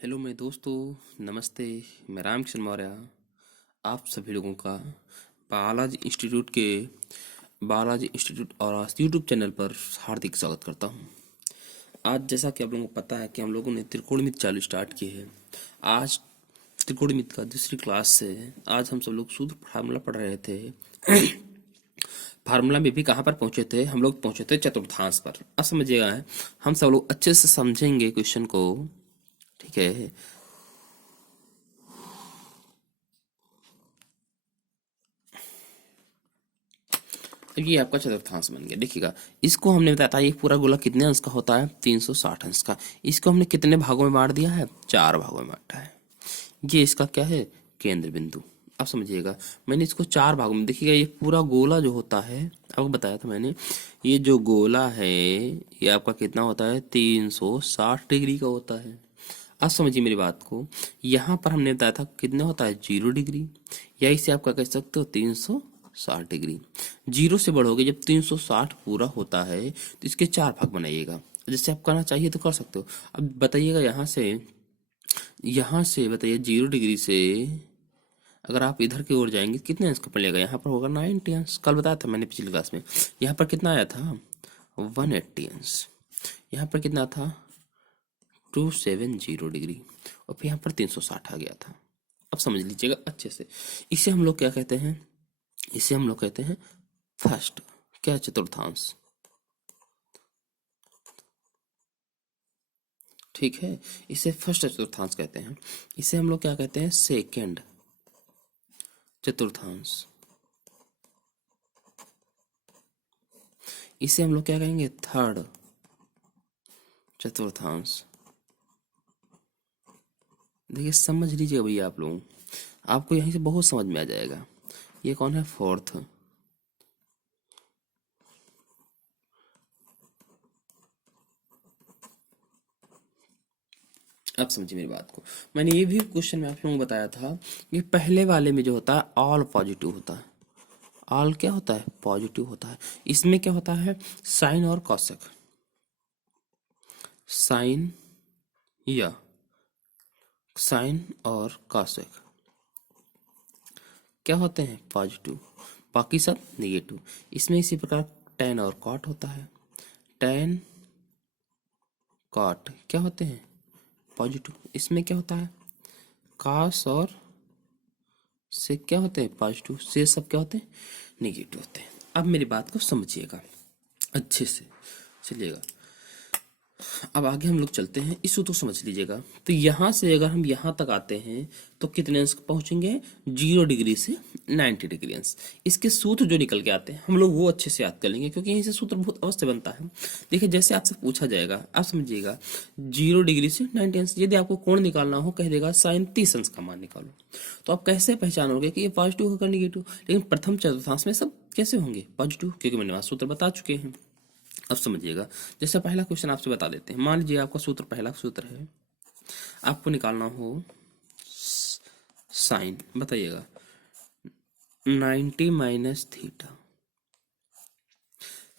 Hello मेरे दोस्तों, नमस्ते। मैं रामकिशन मौर्य आप सभी लोगों का बालाजी इंस्टीट्यूट और आज यूट्यूब चैनल पर हार्दिक स्वागत करता हूं। आज जैसा कि आप लोगों को पता है कि हम लोगों ने त्रिकोणमिति चालू स्टार्ट की है। आज त्रिकोणमिति का दूसरी क्लास से आज हम सब लोग सूत्र फार्मूला पढ़ रहे थे। फार्मूला में भी कहाँ पर पहुंचे थे? हम लोग पहुंचे थे चतुर्थांश पर। अब समझिएगा, हम सब लोग अच्छे से समझेंगे क्वेश्चन को, ठीक है। ये आपका चतुर्थांश बन गया। देखिएगा, इसको हमने बताया था ये पूरा गोला कितने अंश का होता है? 360 अंश का। इसको हमने कितने भागों में बांट दिया है? 4 भागों में बांटा है। ये इसका क्या है? केंद्र बिंदु। अब समझिएगा, मैंने इसको 4 भागों में, देखिएगा ये पूरा गोला जो होता है, आपको बताया था मैंने, ये जो गोला है ये आपका कितना होता है? 360 डिग्री का होता है। अब समझिए मेरी बात को, यहाँ पर हमने बताया था कितने होता है? 0 डिग्री, या इसे आपका कह सकते हो 360 डिग्री। 0 से बढ़ोगे जब 360 पूरा होता है तो इसके 4 भाग बनाइएगा। जैसे आप करना चाहिए तो कर सकते हो। अब बताइएगा, यहाँ से बताइए 0 डिग्री से अगर आप इधर की ओर जाएंगे कितने अंश का पड़ेगा? यहाँ पर होगा 90 अंश। कल बताया था मैंने पिछली क्लास में। यहाँ पर कितना आया था? 180 अंश। यहाँ पर कितना था? 270 डिग्री। और फिर यहाँ पर 360 आ गया था। अब समझ लीजिएगा अच्छे से। इसे हम लोग क्या कहते हैं? इसे हम लोग कहते हैं फर्स्ट, क्या? चतुर्थांश। ठीक है, इसे फर्स्ट चतुर्थांश कहते हैं। इसे हम लोग क्या कहते हैं? सेकंड चतुर्थांश। इसे हम लोग क्या कहेंगे? थर्ड चतुर्थांश। देखिए समझ लीजिए भैया आप लोग, आपको यहीं से बहुत समझ में आ जाएगा। ये कौन है? फोर्थ। अब समझिए मेरी बात को, मैंने ये भी क्वेश्चन में आप लोगों को बताया था कि पहले वाले में जो होता है ऑल पॉजिटिव होता है। ऑल क्या होता है? पॉजिटिव होता है। इसमें क्या होता है? साइन और कॉसेक। साइन या साइन और कॉसेक क्या होते हैं? पॉजिटिव। बाकी सब नेगेटिव। इसमें इसी प्रकार टेन और कॉट होता है। टेन कॉट क्या होते हैं? पॉजिटिव। इसमें क्या होता है? कॉस और से क्या होते हैं? पॉजिटिव। से सब क्या होते हैं? नेगेटिव होते हैं। अब मेरी बात को समझिएगा अच्छे से, चलिएगा। अब आगे हम लोग चलते हैं, इसको तो समझ लीजिएगा। तो यहाँ से अगर हम यहाँ तक आते हैं तो कितने अंश पहुंचेंगे? 0 डिग्री से 90 डिग्री अंश। इसके सूत्र जो निकल के आते हैं हम लोग वो अच्छे से याद कर लेंगे, क्योंकि यहीं से सूत्र बहुत अवश्य बनता है। देखिए जैसे आपसे पूछा जाएगा, आप समझिएगा, 0 डिग्री से 90 अंश, यदि आपको कोण निकालना हो, कह देगा साइन 30 अंश का मान निकालो। तो आप कैसे पहचानोगे कि ये पॉजिटिव होगा निगेटिव? लेकिन प्रथम चतुर्थांश में सब कैसे होंगे? पॉजिटिव, क्योंकि मैंने वहां सूत्र बता चुके हैं। अब समझिएगा, जैसे पहला क्वेश्चन आपसे बता देते हैं। मान लीजिए आपका सूत्र, पहला सूत्र है, आपको निकालना हो साइन, बताइएगा 90 माइनस थीटा।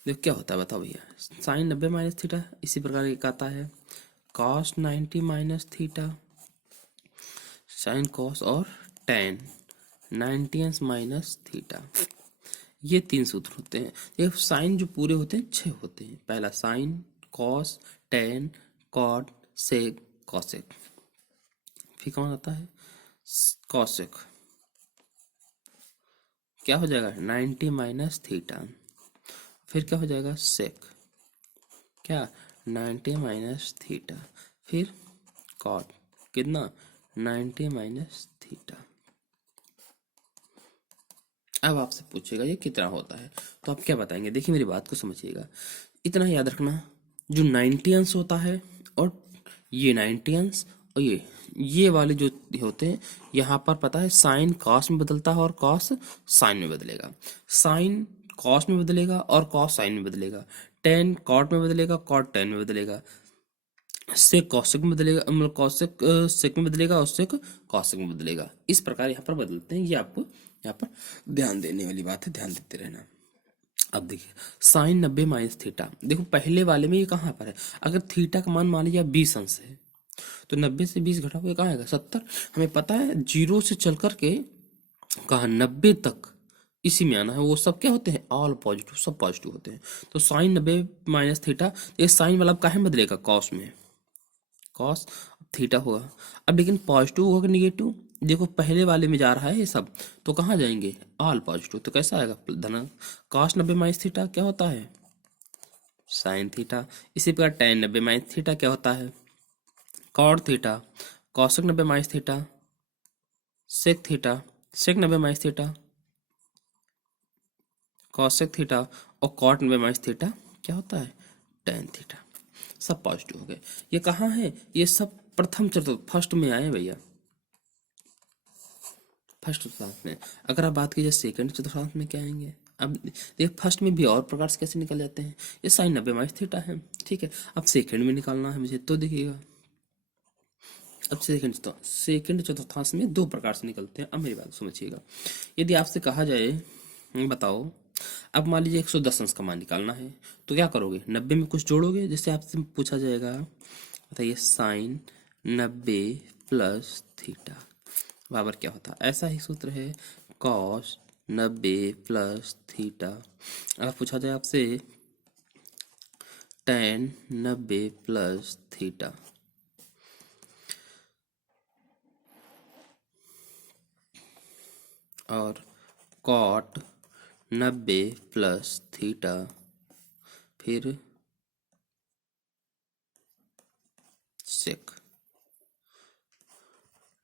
देखो क्या होता है, बताओ भैया। साइन 90 माइनस थीटा, इसी प्रकार एक आता है cos 90 minus theta, sine cos, और टेन 90 माइनस थीटा। ये 3 सूत्र होते हैं। ये साइन जो पूरे होते हैं 6 होते हैं। पहला साइन, कॉस, टेन, कॉट, सेक, कॉसेक। फिर कौन आता है? कॉसेक। क्या हो जाएगा? 90 माइनस थीटा। फिर क्या हो जाएगा? सेक। क्या? 90 माइनस थीटा। फिर कॉट, कितना? 90 माइनस थीटा। अब आपसे पूछेगा ये कितना होता है, तो आप क्या बताएंगे? देखिए मेरी बात को समझिएगा, इतना याद रखना, जो 90 अंश होता है और ये 90 अंश और ये वाले जो होते हैं, यहाँ पर पता है साइन कॉस में बदलता है और कॉस साइन में बदलेगा। साइन कॉस में बदलेगा और कॉस साइन में बदलेगा। टेन कॉट में बदलेगा, कॉट टेन में बदलेगा। सेक कॉसेक में बदलेगा, मतलब कॉसेक सेक में बदलेगा, और सेक कॉसेक में बदलेगा। इस प्रकार यहाँ पर बदलते हैं। ये आपको यहाँ पर ध्यान देने वाली बात है, ध्यान देते रहना। अब देखिए साइन 90 माइनस थीटा, देखो पहले वाले में ये कहाँ पर है? अगर थीटा का मान लीजिए 20 अंश है, तो 90 से 20 घटा हुआ कहाँ आएगा 70। हमें पता है 0 से चल करके कहाँ 90 तक इसी में आना है। वो सब क्या होते हैं ऑल पॉजिटिव, सब पॉजिटिव होते हैं। तो साइन 90 माइनस थीटा, ये साइन वाला काहे में बदलेगा कॉस में, कॉस थीटा होगा। अब लेकिन पॉजिटिव होगा कि निगेटिव, देखो पहले वाले में जा रहा है ये सब, तो कहाँ जाएंगे ऑल पॉजिटिव, तो कैसा आएगा धन। कॉस 90 माइनस थीटा क्या होता है साइन थीटा। इसी प्रकार टेन 90 माइनस थीटा क्या होता है cot theta. Cosec 90 minus theta sec theta. Sec 90 minus theta cosec theta. और कॉट 90 माइनस थीटा क्या होता है टेन थीटा। सब पॉजिटिव हो गए। ये कहाँ है, ये सब प्रथम चतुर्थ फर्स्ट में आए भैया, फर्स्ट चतुर्थांश में। अगर आप बात कीजिए सेकंड चतुर्थांश में क्या आएंगे, अब देखिए फर्स्ट में भी और प्रकार से कैसे निकल जाते हैं। ये साइन 90 माइनस थीटा है, ठीक है। अब सेकंड में निकालना है मुझे, तो देखिएगा अब सेकंड चतुर्थांश में दो प्रकार से निकलते हैं। अब मेरी बात समझिएगा, यदि आपसे कहा जाए बताओ, अब मान लीजिए 110 अंश का मान निकालना है, तो क्या करोगे 90 में कुछ जोड़ोगे। जैसे आपसे पूछा जाएगा बताइए साइन 90 प्लस थीटा बराबर क्या होता है, ऐसा ही सूत्र है कॉस 90 प्लस थीटा। अगर पूछा जाए आपसे टेन 90 प्लस थीटा, और कॉट 90 प्लस थीटा, फिर सेक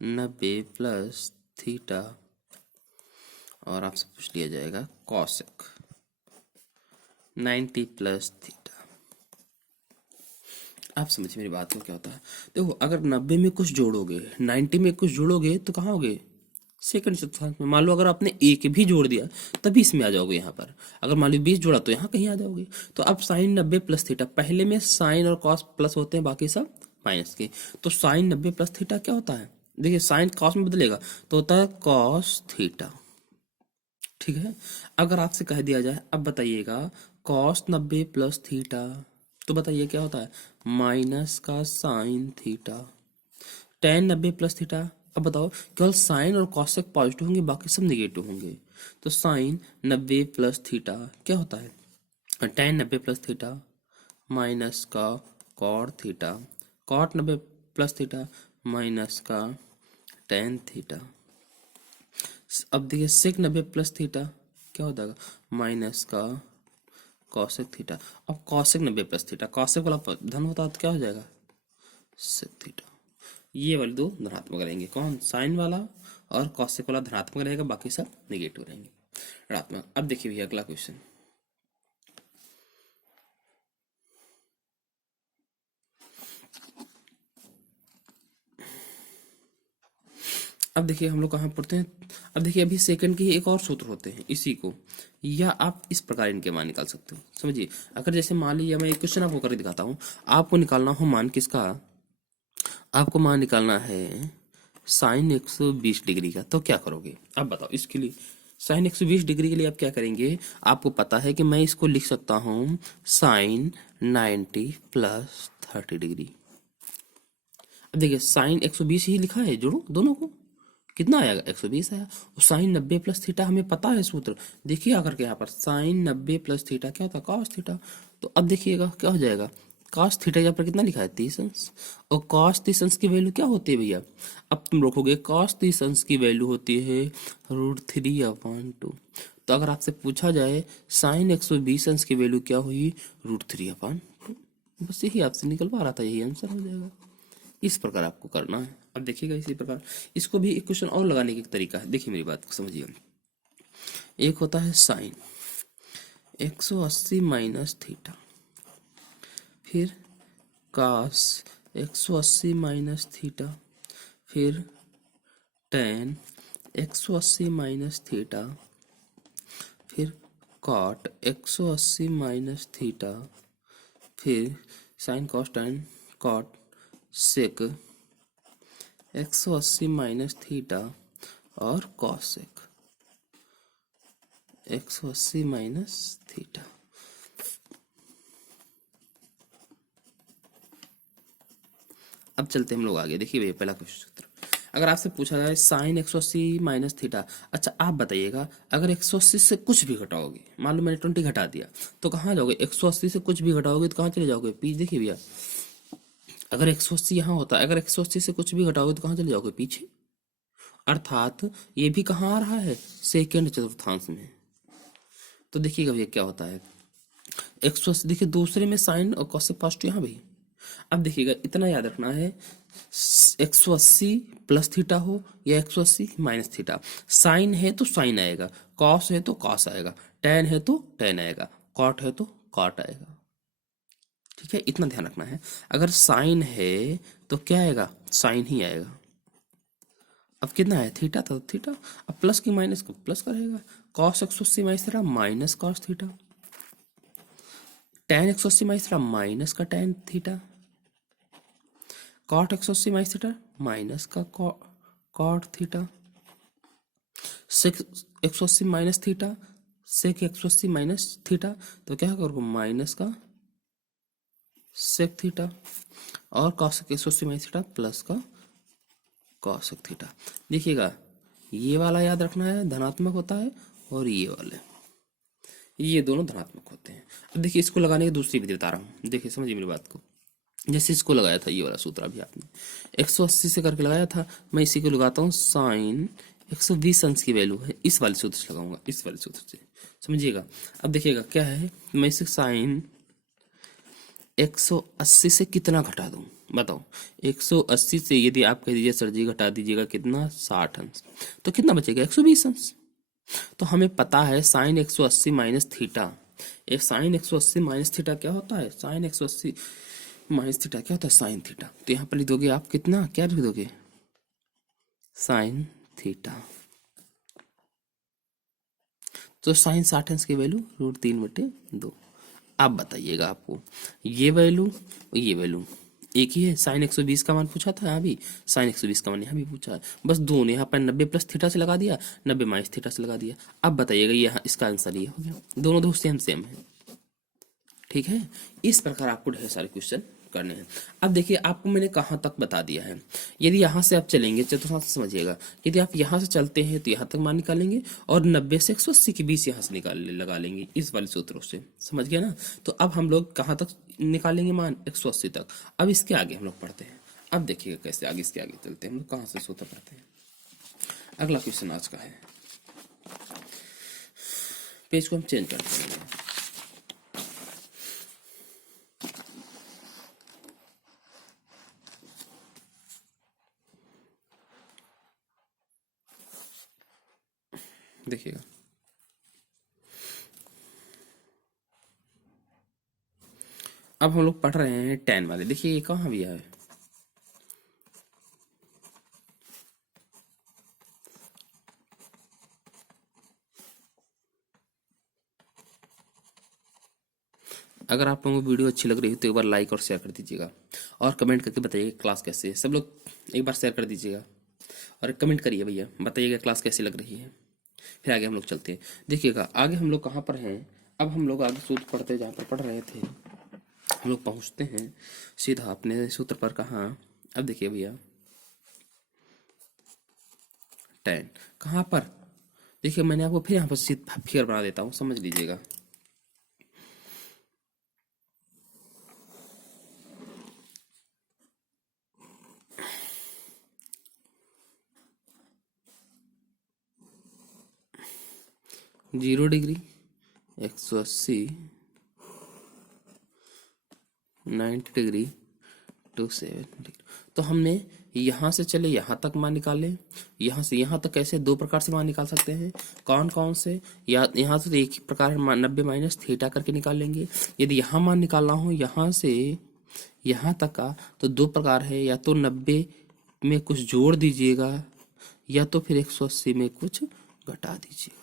90 प्लस थीटा, और आपसे पूछ लिया जाएगा कॉसेक 90 प्लस थीटा। आप समझिए मेरी बात को क्या होता है। देखो अगर 90 में कुछ जोड़ोगे 90 में कुछ जोड़ोगे तो कहाँ होगे सेकंड चतुर्थांश में। मान लो अगर आपने एक भी जोड़ दिया तभी इसमें आ जाओगे यहाँ पर, अगर मान लो 20 जोड़ा तो यहाँ कहीं आ जाओगे। तो अब साइन 90 प्लस थीटा, पहले में साइन और कॉस प्लस होते हैं, बाकी सब माइनस के। तो साइन 90 प्लस थीटा क्या होता है, देखिए साइन कॉस में बदलेगा तो होता है कॉस थीटा, ठीक है। अगर आपसे कह दिया जाए अब बताइएगा कॉस 90 प्लस थीटा, तो बताइए क्या होता है माइनस का sine theta. Ten 90 plus theta, अब बताओ केवल साइन और कॉसेक पॉजिटिव होंगे बाकी सब निगेटिव होंगे। तो साइन 90 प्लस थीटा क्या होता है टेन 90 प्लस थीटा माइनस का cot theta. Cot 90 plus theta minus का टेन थीटा। अब देखिए सेक 90 प्लस थीटा क्या होता है माइनस का कॉसेक थीटा। अब कॉसेक 90 प्लस थीटा, कॉसेक वाला धन होता है तो क्या हो जाएगा सेक थीटा। ये वाले दो धनात्मक रहेंगे, कौन साइन वाला और कॉसेक वाला धनात्मक रहेगा, बाकी सब नेगेटिव रहेंगे ऋणात्मक। अब देखिए भैया अगला क्वेश्चन, अब देखिए हम लोग कहाँ पढ़ते हैं। अब देखिए अभी सेकंड के ही एक और सूत्र होते हैं इसी को, या आप इस प्रकार इनके मान निकाल सकते हो। समझिए अगर जैसे मान लीजिए मैं एक क्वेश्चन आपको करके दिखाता हूँ, आपको निकालना हो मान किसका, आपको मान निकालना है साइन 120 डिग्री का, तो क्या करोगे अब बताओ। इसके लिए साइन 120 डिग्री के लिए आप क्या करेंगे, आपको पता है कि मैं इसको लिख सकता हूँ साइन 90 प्लस 30 डिग्री। अब देखिए साइन 120 ही लिखा है, जोड़ो दोनों को कितना आएगा 120 आया। और साइन 90 प्लस थीटा हमें पता है सूत्र, देखिए आकर के यहाँ पर साइन 90 प्लस थीटा क्या होता है कॉस थीटा। तो अब देखिएगा क्या हो जाएगा कॉस थीटा यहाँ पर कितना लिखा है 30 अंश, और कॉस 30 अंश की वैल्यू क्या होती है भैया, अब तुम रखोगे कॉस 30 अंश की वैल्यू होती है √3/2। तो अगर आपसे पूछा जाए साइन 120 अंश की वैल्यू क्या हुई √3/2, बस यही आपसे निकल पा रहा था, यही आंसर हो जाएगा। इस प्रकार आपको करना है। अब देखिएगा इसी प्रकार इसको भी एक क्वेश्चन और लगाने का एक तरीका है, देखिए मेरी बात को समझिए। एक होता है साइन 180 माइनस थीटा, फिर कास 180 माइनस थीटा, फिर टेन 180 माइनस थीटा, फिर कॉट 180 माइनस थीटा, फिर sine cos tan cot sec 180 minus theta, और कॉसेक 180 माइनस थीटा। अब चलते हम लोग आगे। देखिए भैया पहला क्वेश्चन सूत्र, अगर आपसे पूछा जाए साइन 180 माइनस थीटा, अच्छा आप बताइएगा अगर 180 से कुछ भी घटाओगे, मान लो मैंने 20 घटा दिया, तो कहाँ जाओगे? 180 से कुछ भी घटाओगे तो कहाँ चले जाओगे? पीछे। देखिए भैया अगर 180 यहाँ होता है, अगर 180 से कुछ भी घटाओगे तो कहाँ चले जाओगे? पीछे। अर्थात ये भी कहाँ आ रहा है? सेकेंड चतुर्थांश में। तो देखिएगा भैया क्या होता है, 180 देखिए दूसरे में साइन और कॉस से पॉजिटिव यहाँ भी। अब देखिएगा इतना याद रखना है, 180 प्लस थीटा हो या 180 माइनस थीटा, साइन है तो साइन आएगा, कॉस है तो कॉस आएगा, टेन है तो टेन आएगा, कॉट है तो कॉट आएगा। ठीक है, इतना ध्यान रखना है। अगर साइन है तो क्या आएगा? साइन ही आएगा। अब कितना है? थीटा था तो थीटा, अब प्लस की माइनस को प्लस करेगा, cos 180 minus theta minus cos theta, tan 180 minus theta minus का tan theta, cot 180 minus theta minus का cot theta, sec 180 minus theta sec 180 minus theta, तो क्या करोगे? माइनस का सेक थीटा, और कॉस 180 माइनस थीटा प्लस का cos theta. देखिएगा ये वाला याद रखना है, धनात्मक होता है, और ये वाले, ये दोनों धनात्मक होते हैं। अब देखिए इसको लगाने की दूसरी विधि बता रहा हूँ, देखिए समझिए मेरी बात को। जैसे इसको लगाया था, ये वाला सूत्र अभी आपने 180 से करके लगाया था, मैं इसी को लगाता हूँ साइन 120 अंश की वैल्यू है, इस वाले सूत्र से लगाऊंगा, इस वाले सूत्र से, समझिएगा। अब देखिएगा क्या है, मैं इसे साइन 180 से कितना घटा दूं? बताओ, 180 से यदि आप कह दीजिए सर जी घटा दीजिएगा कितना? 60 अंश, तो कितना बचेगा? 120 अंश। तो हमें पता है साइन 180 माइनस थीटा, एक साइन 180 माइनस थीटा क्या होता है? साइन 180 माइनस थीटा क्या होता है? Sine theta. तो यहाँ पर लिख दोगे आप कितना, क्या लिख दोगे? Sine theta. तो साइन 60 अंश की वैल्यू √3/2। आप बताइएगा आपको ये वैल्यू ये वैल्यू एक ही है? साइन 120 का मान पूछा था, यहाँ भी साइन 120 का मान यहाँ भी पूछा है, बस दोनों यहाँ पर 90 प्लस थीटा से लगा दिया, 90 माइनस थीटा से लगा दिया। अब बताइएगा ये इसका आंसर ये हो गया, दोनों दो सेम सेम है। ठीक है, इस प्रकार आपको ढेर सारे क्वेश्चन करने हैं। अब देखिए आपको मैंने कहाँ तक बता दिया है। यदि यहाँ से आप चलेंगे चतुर्थांश समझिएगा, यदि आप यहाँ से चलते हैं तो यहाँ तक मान निकालेंगे, और 90 से 180 के बीच यहाँ से लगा लेंगे इस वाले सूत्रों से, समझ गए ना? तो अब हम लोग कहाँ तक निकालेंगे मान? 180 तक। अब इसके आगे हम लोग पढ़ते हैं। अब देखिएगा कैसे आगे, इसके आगे चलते हैं हम लोग, कहाँ से सूत्र पढ़ते हैं। अगला क्वेश्चन आज का है, पेज को हम चेंज करते हैं। देखिएगा अब हम लोग पढ़ रहे हैं tan वाले। देखिए ये कहाँ भी है, अगर आप लोगों को वीडियो अच्छी लग रही है तो एक बार लाइक और शेयर कर दीजिएगा, और कमेंट करके बताइएगा क्लास कैसे है। सब लोग एक बार शेयर कर दीजिएगा और कमेंट करिए भैया, बताइएगा क्लास कैसी लग रही है। फिर आगे हम लोग चलते हैं। देखिएगा आगे हम लोग कहाँ पर हैं, अब हम लोग आगे सूत्र पढ़ते जहाँ पर पढ़ रहे थे, हम लोग पहुँचते हैं सीधा अपने सूत्र पर। कहाँ? अब देखिए भैया tan कहाँ पर, देखिए मैंने आपको फिर यहाँ पर फिगर बना देता हूँ, समझ लीजिएगा। Zero degree, 180, 90 degree, 27 degree. तो हमने यहाँ से चले यहाँ तक मान निकाले, यहाँ से यहाँ तक कैसे? दो प्रकार से मान निकाल सकते हैं। कौन कौन से? या यहाँ से तो एक ही प्रकार 90 माइनस थीटा करके निकाल लेंगे। यदि यहाँ मान निकालना हो यहाँ से यहाँ तक का, तो दो प्रकार है, या तो 90 में कुछ जोड़ दीजिएगा, या तो फिर 180 में कुछ घटा दीजिएगा।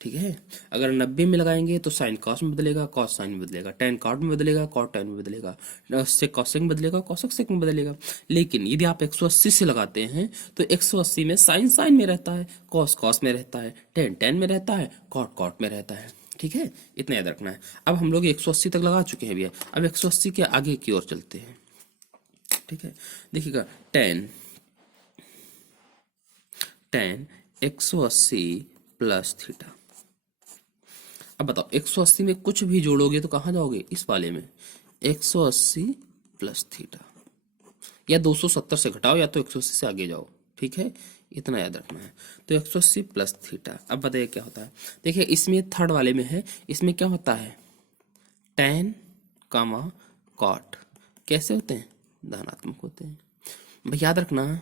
ठीक है, अगर 90 में लगाएंगे तो साइन कॉस में बदलेगा, कॉस साइन में बदलेगा, टेन कॉट में बदलेगा, कॉट टेन में बदलेगा, सेक कॉसेक में बदलेगा, कॉसेक सेक में बदलेगा। लेकिन यदि आप 180 से लगाते हैं तो 180 में साइन साइन में रहता है, कॉस कॉस में रहता है, टेन टेन में रहता है, कॉट कॉट में रहता है। ठीक है, इतना याद रखना है। अब हम लोग 180 तक लगा चुके हैं भैया, अब 180 के आगे की ओर चलते हैं। ठीक है। देखिएगा टेन 180 प्लस थीटा। अब बताओ 180 में कुछ भी जोड़ोगे तो कहाँ जाओगे, इस वाले में। 180 प्लस थीटा, या 270 से घटाओ या तो 180 से आगे जाओ, ठीक है, इतना याद रखना है। तो 180 प्लस थीटा। अब बताइए क्या होता है। देखिए इसमें थर्ड वाले में है, इसमें क्या होता है, टेन कामा कॉट कैसे होते हैं, धनात्मक होते हैं। भाई याद रखना,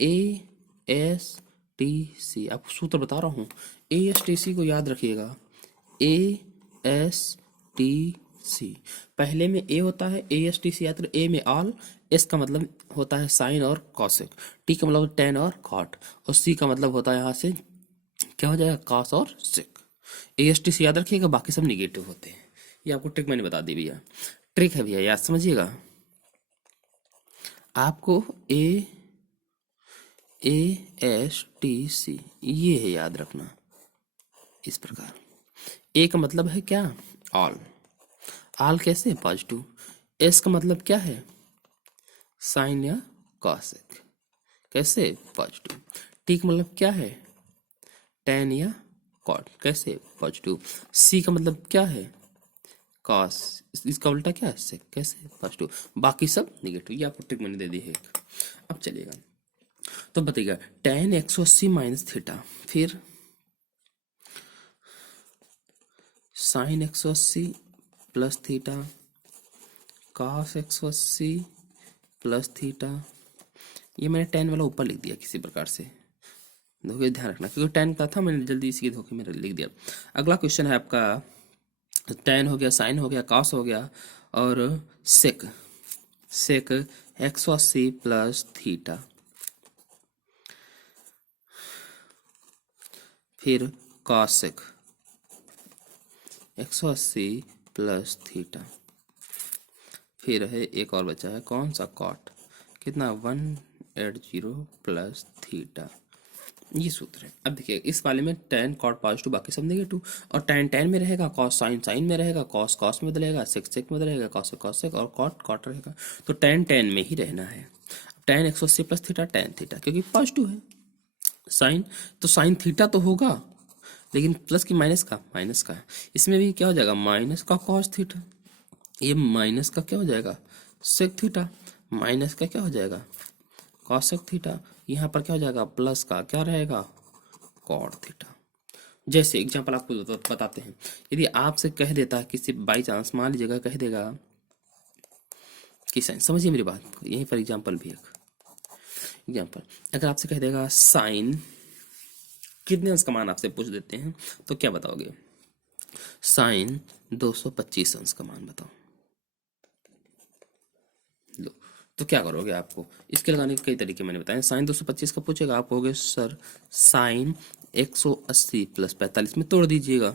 ए एस टी सी, आपको सूत्र बता रहा हूँ, ए एस टी सी को याद रखिएगा। ए एस टी सी, पहले में ए होता है, ए एस टी सी याद रखिए। ए में ऑल, एस का मतलब होता है साइन और कॉसेक, टी का मतलब टेन और कॉट, और सी का मतलब होता है यहाँ से क्या हो जाएगा, कॉस और सेक। ए एस टी सी याद रखिएगा, बाकी सब निगेटिव होते हैं। ये आपको ट्रिक मैंने बता दी भैया, ट्रिक है भैया, याद समझिएगा। आपको ए एस टी सी ये है याद रखना इस प्रकार। ए का मतलब है क्या, ऑल, ऑल कैसे, पॉजिटिव। एस का मतलब क्या है, साइन या कॉसेक, कैसे, पॉजिटिव। टी का मतलब क्या है, टेन या कॉट, कैसे, पॉजिटिव। सी का मतलब क्या है, कॉस, इसका उल्टा क्या है, सेक, कैसे, पॉजिटिव। बाकी सब निगेटिव। ये आपको ट्रिक मैंने दे दी है एक। अब चलिएगा, तो बताइएगा टेन 180 माइनस थीटा, फिर sine 180 plus theta, cos 180 plus theta. ये मैंने टेन वाला ऊपर लिख दिया किसी प्रकार से, धोखे ध्यान रखना, क्योंकि टेन का था, मैंने जल्दी इसी के धोखे में लिख दिया। अगला क्वेश्चन है आपका, टेन हो गया, साइन हो गया, कॉस हो गया, और सेक 180 प्लस थीटा, फिर कॉसेक 180 प्लस थीटा, फिर है एक और बचा है कौन सा, कॉट, कितना 180 प्लस थीटा। ये सूत्र है। अब देखिए इस वाले में टेन कॉट पॉजिटिव, बाकी सब नेगेटिव, और टेन टेन में रहेगा, कॉस साइन साइन में रहेगा, कॉस कॉस में बदलेगा, सेक सेक में बदलेगा, कॉस कॉस सेक, और कॉट कॉट रहेगा। तो टेन टेन में ही रहना है। Ten 180 plus theta, tan theta, क्योंकि पॉजिटिव है। साइन, तो साइन थीटा तो होगा, लेकिन प्लस की माइनस का, माइनस का है। इसमें भी क्या हो जाएगा, माइनस का कॉस थीटा, ये माइनस का क्या हो जाएगा, सेक थीटा, माइनस का क्या हो जाएगा, कॉसेक थीटा। यहाँ पर क्या हो जाएगा, प्लस का क्या रहेगा, कॉट थीटा। जैसे एग्जांपल आपको बताते हैं, यदि आपसे कह देता है किसी बाई चांस, मान लीजिएगा कह देगा कि साइन, समझिए मेरी बात, यहीं पर एग्जांपल भी एक एग्जांपल, अगर आपसे कह देगा साइन कितने अंश का मान आपसे पूछ देते हैं, तो क्या बताओगे, साइन 225 अंश का मान बताओ। लो, तो क्या करोगे, आपको इसके लगाने के कई तरीके मैंने बताए। साइन 225 का पूछेगा, आप कहोगे सर साइन 180 प्लस 45 में तोड़ दीजिएगा।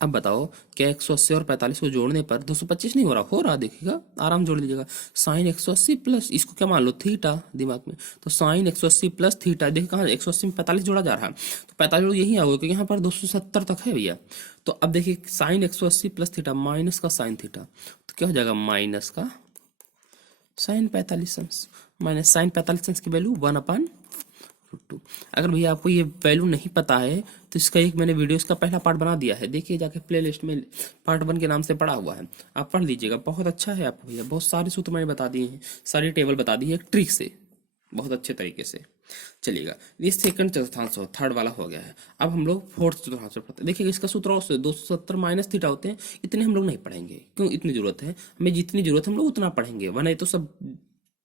अब बताओ क्या 180 और 45 को जोड़ने पर 225 नहीं हो रहा, देखिएगा, आराम जोड़ लीजिएगा। साइन 180 प्लस, इसको क्या मान लो, थीटा दिमाग में, तो साइन 180 प्लस थीटा, देखिए कहाँ 180 में 45 जोड़ा जा रहा है, तो 45 यही आओगे, क्योंकि यहाँ पर 270 तक है भैया। तो अब देखिए साइन 180 प्लस थीटा माइनस का साइन थीटा, तो क्या हो जाएगा, माइनस का साइन 45 अंश, माइनस साइन 45 अंश की वैल्यू 1/√2। अगर भैया आपको ये वैल्यू नहीं पता है, तो इसका एक मैंने वीडियो इसका पहला पार्ट बना दिया है, देखिए जाके प्ले लिस्ट में, पार्ट 1 के नाम से पड़ा हुआ है, आप पढ़ लीजिएगा, बहुत अच्छा है आपको भैया, बहुत सारे सूत्र मैंने बता दिए हैं, सारी टेबल बता दी है एक ट्रिक से, बहुत अच्छे तरीके से। चलिएगा, ये सेकंड चतुर्थांश हो, थर्ड वाला हो गया है। अब हम लोग फोर्थ चतुर्थांश पढ़ते हैं। देखिए इसका सूत्र और 270 माइनस थीटा होते हैं, इतने हम लोग नहीं पढ़ेंगे, क्यों, इतनी जरूरत है हमें, जितनी जरूरत है हम लोग उतना पढ़ेंगे, वरना ये तो सब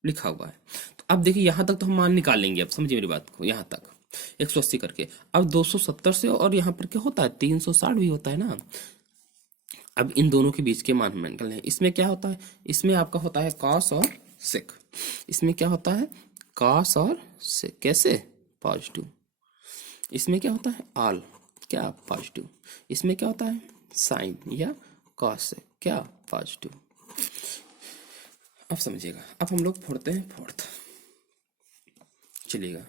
लिखा हुआ है। तो अब देखिए यहाँ तक तो हम मान निकाल लेंगे, अब समझिए मेरी बात को, यहाँ तक 180 करके। अब 270 से, और यहाँ पर क्या होता है, 360 भी होता है ना। अब इन दोनों के बीच के मान हमें निकालने हैं। इसमें क्या होता है, इसमें आपका होता है कॉस और सेक, इसमें क्या होता है, कॉस और सेक, कैसे, पॉजिटिव। इसमें क्या होता है, ऑल, क्या, पॉजिटिव। इसमें क्या होता है, साइन या कॉस सेक, क्या, पॉजिटिव। अब समझिएगा, अब हम लोग फोड़ते हैं फोर्थ। चलिएगा,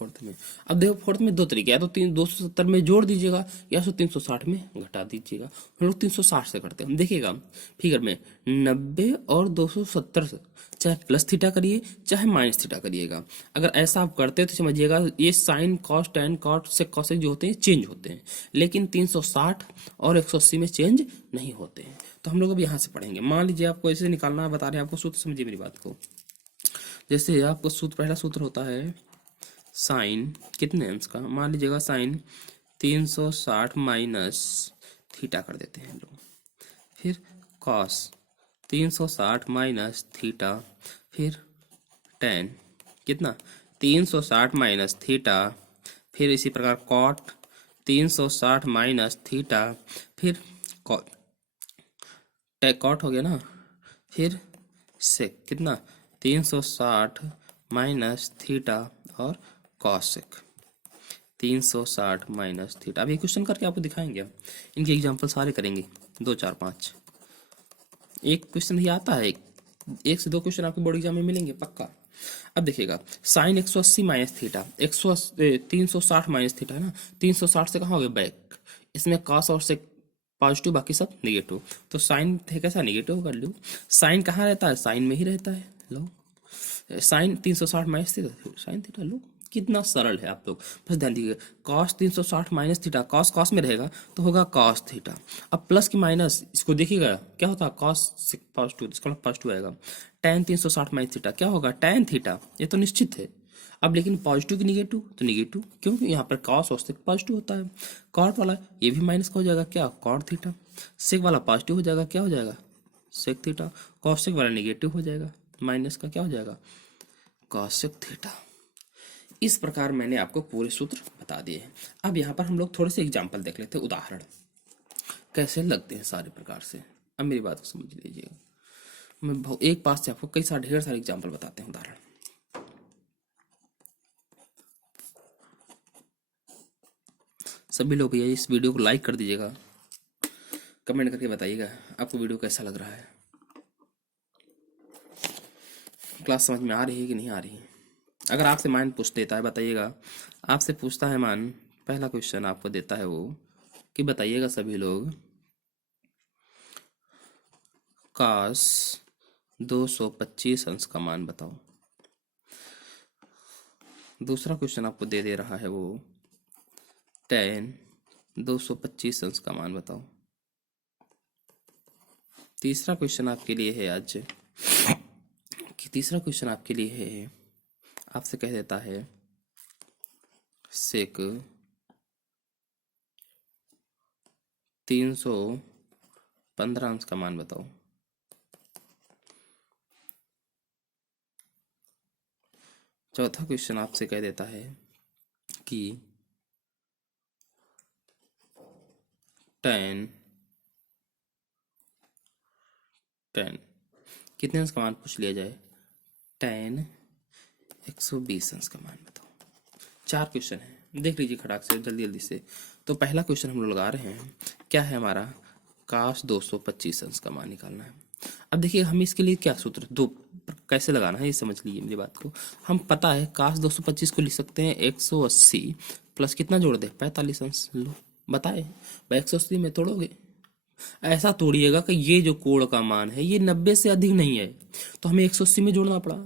फोर्थ में। अब देखो फोर्थ में दो तरीके, या तो 270 में जोड़ दीजिएगा या तो 360 में घटा दीजिएगा। हम लोग 360 से करते हैं। देखिएगा फिगर में 90 और 270 से चाहे प्लस थीटा करिए चाहे माइनस थीटा करिएगा, अगर ऐसा आप करते हैं तो समझिएगा ये साइन कॉस टेन कॉट से कॉसेक जो होते हैं चेंज होते हैं, लेकिन 360 और 180 में चेंज नहीं होते हैं। तो हम लोग अब यहाँ से पढ़ेंगे। मान लीजिए आपको ऐसे निकालना है, बता रहे हैं आपको सूत्र, समझिए मेरी बात को। जैसे आपको सूत्र, पहला सूत्र होता है साइन कितने अंश का, मान लीजिएगा साइन 360 माइनस थीटा कर देते हैं हम लोग, फिर कॉस 360 माइनस थीटा, फिर टेन कितना 360 माइनस थीटा, फिर इसी प्रकार कॉट 360 माइनस थीटा, फिर कॉट हो गया ना, फिर सेक कितना 360 माइनस थीटा और कॉसेक 360 माइनस थीटा। अब ये क्वेश्चन करके आपको दिखाएंगे, इनके एग्जांपल सारे करेंगे 2 4 5। एक क्वेश्चन ही आता है, एक से दो क्वेश्चन आपके बोर्ड एग्जाम में मिलेंगे पक्का। अब देखिएगा sine 180 minus theta, 360 minus theta है ना, 360 से कहाँ हो गया बैक, इसमें कॉस और सेक पॉजिटिव बाकी सब निगेटिव, तो साइन कैसा निगेटिव कर लो। साइन कहाँ रहता है, साइन में ही रहता है। लो sine 360 minus theta sine theta, लो कितना सरल है। आप लोग बस ध्यान दीजिए, cos 360 minus theta, cos cos में रहेगा तो होगा कॉस थीटा। अब प्लस की माइनस, इसको देखिएगा क्या होता है, कॉस पॉजिटिव, इसका पॉजिटिव आएगा। टेन 360 माइनस थीटा क्या होगा, टेन थीटा, ये तो निश्चित है। अब लेकिन पॉजिटिव की निगेटिव तो निगेटिव, क्योंकि यहाँ पर कॉस और सेक पॉजिटिव होता है। कॉट वाला ये भी माइनस का हो जाएगा क्या, कॉट थीटा। सेक वाला पॉजिटिव हो जाएगा, क्या हो जाएगा, सेक थीटा। कॉसेक वाला निगेटिव हो जाएगा, माइनस का क्या हो जाएगा, कॉसेक थीटा। इस प्रकार मैंने आपको पूरे सूत्र बता दिए हैं। अब यहाँ पर हम लोग थोड़े से एग्जाम्पल देख लेते हैं, उदाहरण कैसे लगते हैं सारे प्रकार से। अब मेरी बात को समझ लीजिएगा, मैं एक पास से आपको कई सारे ढेर सारे एग्जाम्पल बताते हैं, उदाहरण। सभी लोग भैया इस वीडियो को लाइक कर दीजिएगा, कमेंट करके बताइएगा आपको वीडियो कैसा लग रहा है, क्लास समझ में आ रही है कि नहीं आ रही है। अगर आपसे मान पूछ देता है, बताइएगा, आपसे पूछता है मान, पहला क्वेश्चन आपको देता है वो कि बताइएगा सभी लोग, काश 225 अंश का मान बताओ। दूसरा क्वेश्चन आपको दे रहा है वो टेन 225 अंश का मान बताओ। तीसरा क्वेश्चन आपके लिए है आज कि तीसरा क्वेश्चन आपके लिए है, आपसे कह देता है सेक 315 अंश का मान बताओ। चौथा क्वेश्चन आपसे कह देता है कि टेन कितने अंश का मान पूछ लिया जाए, टेन 120 अंश का मान बताओ। 4 क्वेश्चन है, देख लीजिए खटाक से जल्दी जल्दी से। तो पहला क्वेश्चन हम लोग लगा रहे हैं, क्या है हमारा, काश 225 अंश का मान निकालना है। अब देखिए हम इसके लिए क्या सूत्र, दो कैसे लगाना है ये समझ लीजिए मेरी बात को। हम पता है काश 225 को लिख सकते हैं 180 प्लस कितना जोड़ दे, 45 अंश। लो बताए भाई 180 में तोड़ोगे, ऐसा तोड़िएगा कि ये जो कोण का मान है ये 90 से अधिक नहीं है, तो हमें 180 में जोड़ना पड़ा।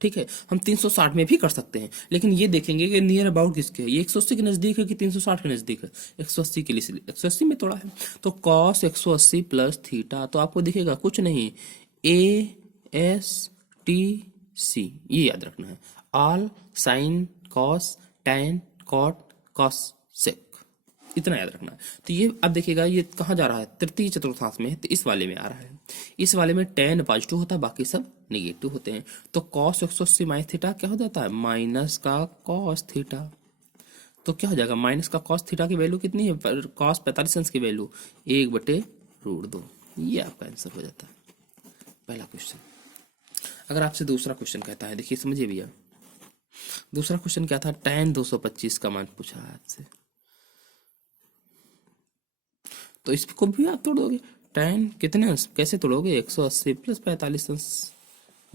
ठीक है, हम 360 में भी कर सकते हैं, लेकिन ये देखेंगे कि नियर अबाउट किसके है, ये 180 के नजदीक है कि 360 के नजदीक है, 180 के लिए 180 में तोड़ा है। तो कॉस 180 प्लस थीटा, तो आपको दिखेगा कुछ नहीं, ASTC, ये याद रखना है, all sine cos tan cot cos sec, इतना याद रखना है। तो ये अब देखिएगा ये कहाँ जा रहा है, तृतीय चतुर्थांश में है, तो इस वाले में आ रहा है। इस वाले में टेन पॉजिटिव होता है, बाकी सब निगेटिव होते हैं। तो कॉस 180 माइनस थीटा क्या हो जाता है, माइनस का कॉस थीटा। तो क्या हो जाएगा, माइनस का कॉस थीटा की वैल्यू कितनी है, कॉस 45 अंश की वैल्यू 1/√2, ये आपका आंसर हो जाता है पहला क्वेश्चन। अगर आपसे दूसरा क्वेश्चन कहता है, देखिए समझिए भैया, दूसरा क्वेश्चन क्या था, टेन 225 का मान पूछा है आपसे, तो इसको भी आप तोड़ दोगे। टेन कितने अंश कैसे तोड़ोगे, 180 प्लस 45 अंश,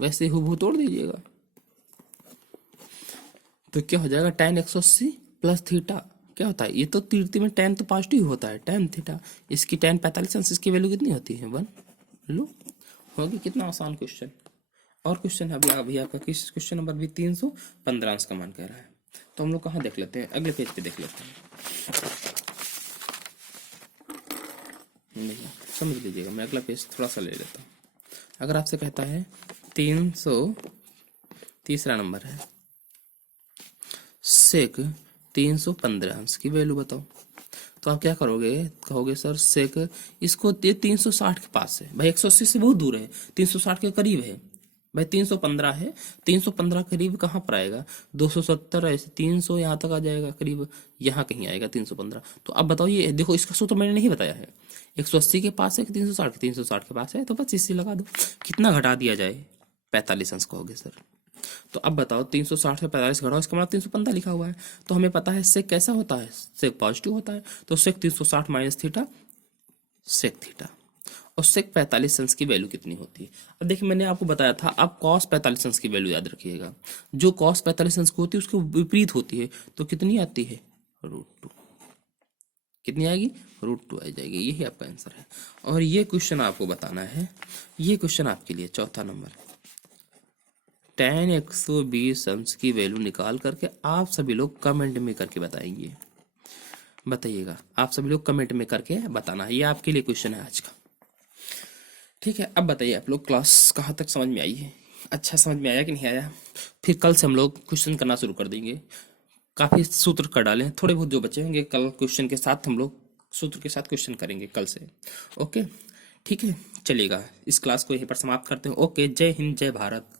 वैसे हुबहू तोड़ दीजिएगा। तो क्या हो जाएगा, tan 180 प्लस थीटा क्या होता है, ये तो तीर्थी में tan तो पॉजिटिव होता है, tan थीटा, इसकी tan 45 अंश, इसकी वैल्यू कितनी होती है 1। लो होगी, कितना आसान क्वेश्चन। और क्वेश्चन अभी अभी आपका किस क्वेश्चन नंबर भी 315 अंश का मान कह रहा है। तो हम लोग कहाँ देख लेते हैं, अगले पेज पे देख लेते हैं। देखिए समझ लीजिएगा, मैं अगला पेज थोड़ा सा ले लेता हूँ। अगर आपसे कहता है 300, तीसरा नंबर है, सेक 315 अंश की वैल्यू बताओ। तो आप क्या करोगे, कहोगे सर सेक, इसको ये 360 के पास है भाई, 180 से बहुत दूर है, 360 के करीब है भाई, 315 है, 315 करीब कहाँ पर आएगा, 270 ऐसे 300 यहाँ तक आ जाएगा करीब, यहाँ कहीं आएगा 315। तो अब बताओ, ये देखो इसका सूत्र मैंने नहीं बताया है, 180 के पास है कि 360 360 के पास है, तो बस इसी लगा दो, कितना घटा दिया जाए, 45 अंश कहोगे सर। तो अब बताओ 360 से 45 घटाओ, इसका मतलब 315 लिखा हुआ है, तो हमें पता है सेक कैसा होता है, सेक पॉजिटिव होता है, तो सेक 360 माइनस थीटा सेक थीटा, और सेक 45 अंश की वैल्यू कितनी होती है। अब देखिए मैंने आपको बताया था, आप कॉस 45 अंश की वैल्यू याद रखिएगा, जो कॉस 45 अंश की होती है उसके विपरीत होती है, तो कितनी आती है, √2, कितनी आएगी, √2 आ जाएगी, यही आपका आंसर है। और ये क्वेश्चन आपको बताना है, ये क्वेश्चन आपके लिए चौथा नंबर, tan 120 अंश की वैल्यू निकाल करके आप सभी लोग कमेंट में करके बताएंगे, बताइएगा, आप सभी लोग कमेंट में करके बताना है, ये आपके लिए क्वेश्चन है आज का। ठीक है, अब बताइए आप लोग क्लास कहाँ तक समझ में आई है, अच्छा समझ में आया कि नहीं आया। फिर कल से हम लोग क्वेश्चन करना शुरू कर देंगे, काफ़ी सूत्र कर डालें, थोड़े बहुत जो बचे होंगे कल क्वेश्चन के साथ हम लोग सूत्र के साथ क्वेश्चन करेंगे कल से। ओके ठीक है, चलिएगा इस क्लास को यहीं पर समाप्त करते हैं। ओके, जय हिंद जय भारत।